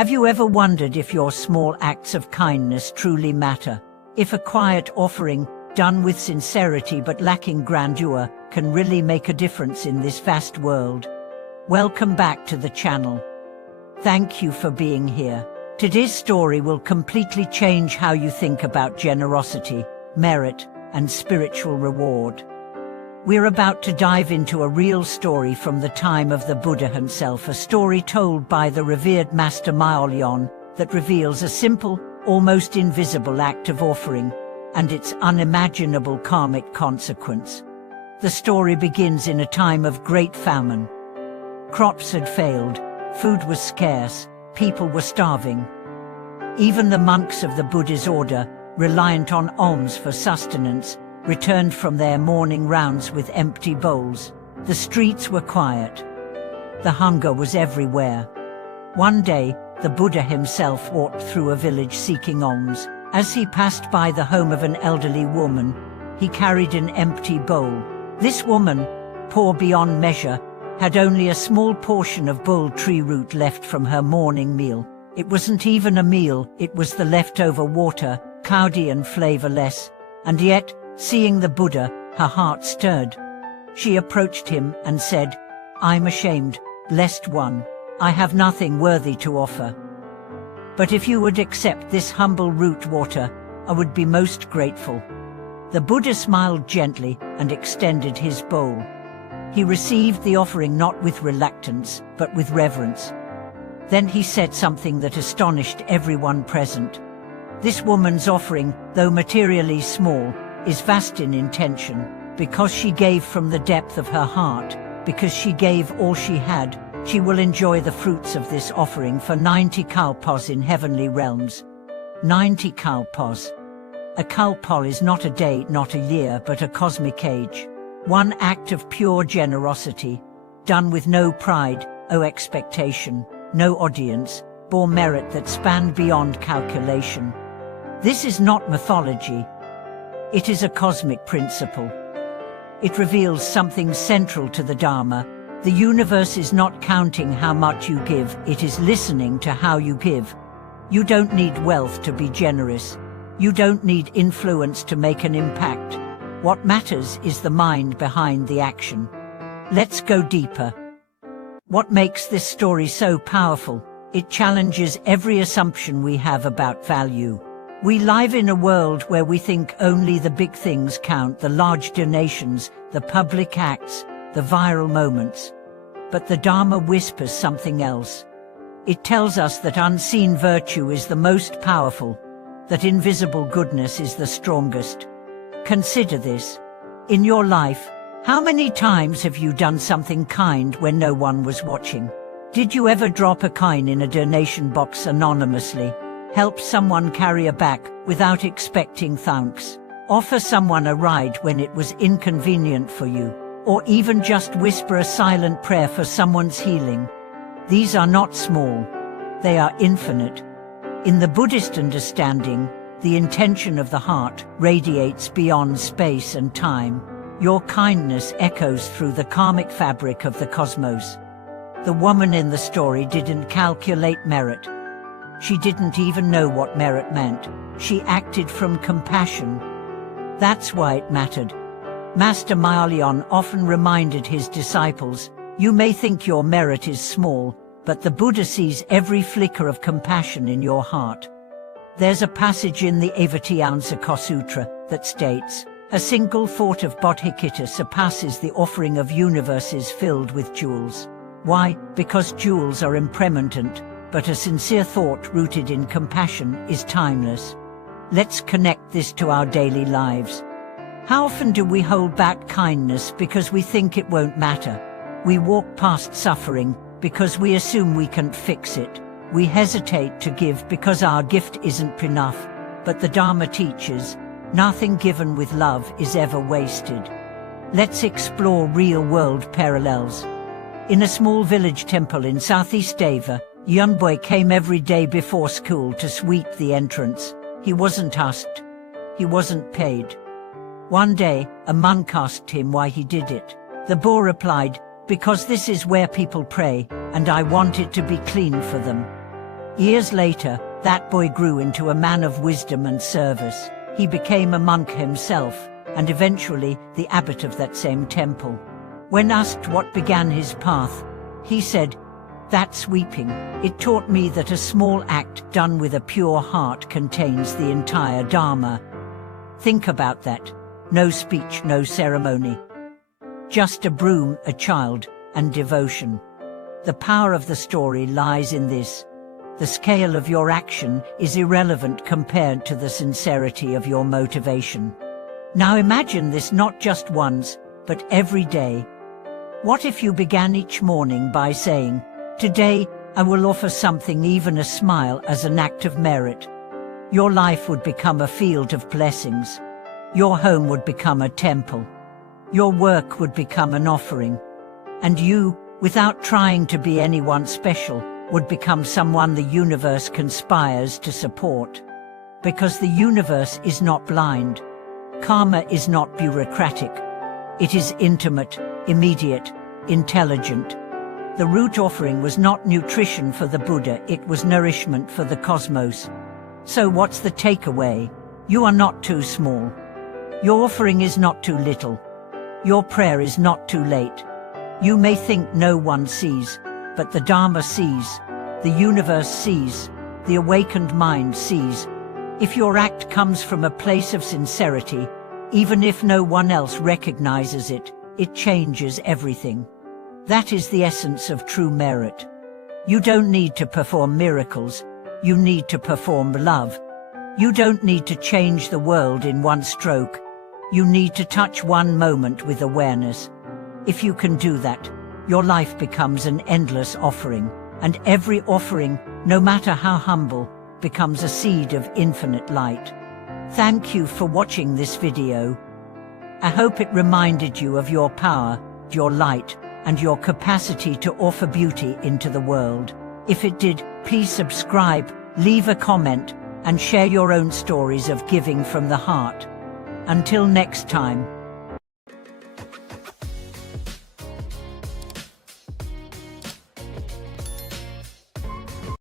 Have you ever wondered if your small acts of kindness truly matter? If a quiet offering, done with sincerity but lacking grandeur, can really make a difference in this vast world? Welcome back to the channel. Thank you for being here. Today's story will completely change how you think about generosity, merit, and spiritual reward. We're about to dive into a real story from the time of the Buddha himself, a story told by the revered Master Maolion that reveals a simple, almost invisible act of offering and its unimaginable karmic consequence. The story begins in a time of great famine. Crops had failed, food was scarce, people were starving. Even the monks of the Buddha's order, reliant on alms for sustenance, returned from their morning rounds with empty bowls. The streets were quiet. The hunger was everywhere. One day, the Buddha himself walked through a village seeking alms. As he passed by the home of an elderly woman, he carried an empty bowl. This woman, poor beyond measure, had only a small portion of bowl tree root left from her morning meal. It wasn't even a meal, it was the leftover water, cloudy and flavorless. And yet, seeing the Buddha, her heart stirred. She approached him and said, "I'm ashamed, blessed one. I have nothing worthy to offer. But if you would accept this humble root water, I would be most grateful." The Buddha smiled gently and extended his bowl. He received the offering not with reluctance, but with reverence. Then he said something that astonished everyone present. "This woman's offering, though materially small, is vast in intention, because she gave from the depth of her heart, because she gave all she had. She will enjoy the fruits of this offering for 90 kalpas in heavenly realms." 90 kalpas. A kalpa is not a day, not a year, but a cosmic age. One act of pure generosity, done with no pride, no expectation, no audience, bore merit that spanned beyond calculation. This is not mythology. It is a cosmic principle. It reveals something central to the Dharma. The universe is not counting how much you give, it is listening to how you give. You don't need wealth to be generous. You don't need influence to make an impact. What matters is the mind behind the action. Let's go deeper. What makes this story so powerful? It challenges every assumption we have about value. We live in a world where we think only the big things count, the large donations, the public acts, the viral moments. But the Dharma whispers something else. It tells us that unseen virtue is the most powerful, that invisible goodness is the strongest. Consider this. In your life, how many times have you done something kind when no one was watching? Did you ever drop a coin in a donation box anonymously? Help someone carry a bag without expecting thanks? Offer someone a ride when it was inconvenient for you? Or even just whisper a silent prayer for someone's healing? These are not small. They are infinite. In the Buddhist understanding, the intention of the heart radiates beyond space and time. Your kindness echoes through the karmic fabric of the cosmos. The woman in the story didn't calculate merit. She didn't even know what merit meant. She acted from compassion. That's why it mattered. Master Maolion often reminded his disciples, "You may think your merit is small, but the Buddha sees every flicker of compassion in your heart." There's a passage in the Avatamsaka Sutra that states, "A single thought of Bodhicitta surpasses the offering of universes filled with jewels." Why? Because jewels are impermanent, but a sincere thought rooted in compassion is timeless. Let's connect this to our daily lives. How often do we hold back kindness because we think it won't matter? We walk past suffering because we assume we can't fix it. We hesitate to give because our gift isn't enough. But the Dharma teaches, nothing given with love is ever wasted. Let's explore real-world parallels. In a small village temple in Southeast Asia, Yunboi came every day before school to sweep the entrance. He wasn't asked. He wasn't paid. One day, a monk asked him why he did it. The boy replied, "Because this is where people pray, and I want it to be clean for them." Years later, that boy grew into a man of wisdom and service. He became a monk himself, and eventually the abbot of that same temple. When asked what began his path, he said, "That sweeping, it taught me that a small act done with a pure heart contains the entire Dharma." Think about that. No speech, no ceremony. Just a broom, a child, and devotion. The power of the story lies in this. The scale of your action is irrelevant compared to the sincerity of your motivation. Now imagine this not just once, but every day. What if you began each morning by saying, "Today, I will offer something, even a smile, as an act of merit"? Your life would become a field of blessings. Your home would become a temple. Your work would become an offering. And you, without trying to be anyone special, would become someone the universe conspires to support. Because the universe is not blind. Karma is not bureaucratic. It is intimate, immediate, intelligent. The root offering was not nutrition for the Buddha, it was nourishment for the cosmos. So what's the takeaway? You are not too small. Your offering is not too little. Your prayer is not too late. You may think no one sees, but the Dharma sees, the universe sees, the awakened mind sees. If your act comes from a place of sincerity, even if no one else recognizes it, it changes everything. That is the essence of true merit. You don't need to perform miracles, you need to perform love. You don't need to change the world in one stroke. You need to touch one moment with awareness. If you can do that, your life becomes an endless offering, and every offering, no matter how humble, becomes a seed of infinite light. Thank you for watching this video. I hope it reminded you of your power, your light, and your capacity to offer beauty into the world. If it did, please subscribe, leave a comment, and share your own stories of giving from the heart. Until next time.